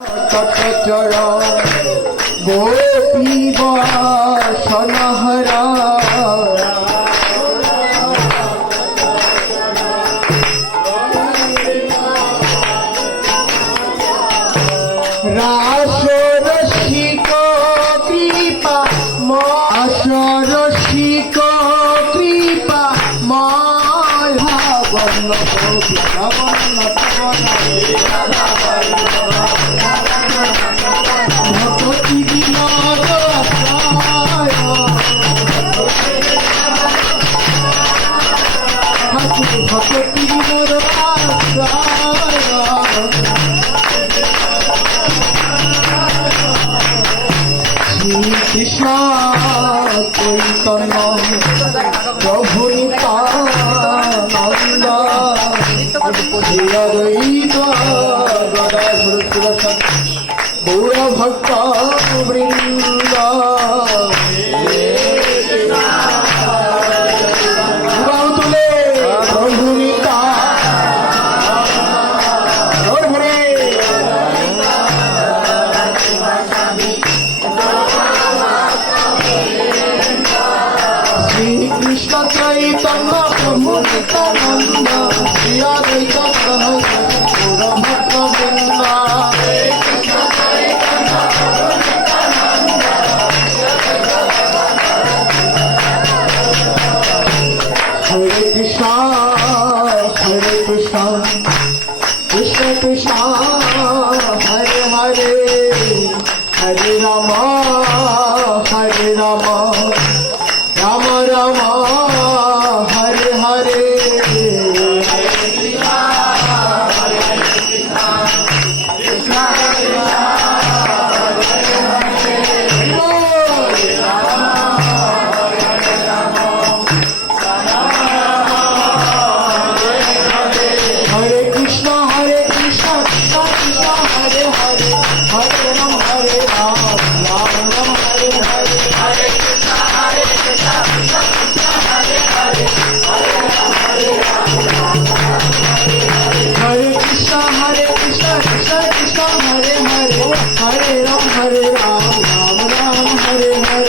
তটচর গোপীব সনহরা রাসরসিক কৃপা রাসরসিক কৃপা মহাবন্ন ভক্তি বিনোদ ভক্তি বিনোদ শ্রীকৃষ্ণ চৈতন্য প্রভু নিত্যানন্দ শ্রী অদ্বৈত গদাধর গৌর ভক্ত বৃন্দ তুলে প্রভু শ্রীকৃষ্ণ চৈতন্য প্রভু নিত্যানন্দ শ্রী অদ্বৈত গৌর ভক্ত বৃন্দ Hare Krishna, Krishna Krishna, Hare Hare, Hare Rama, Rama Rama, Hare Hare. Hare Ram, Hare Ram, Ram Ram, Hare Hare.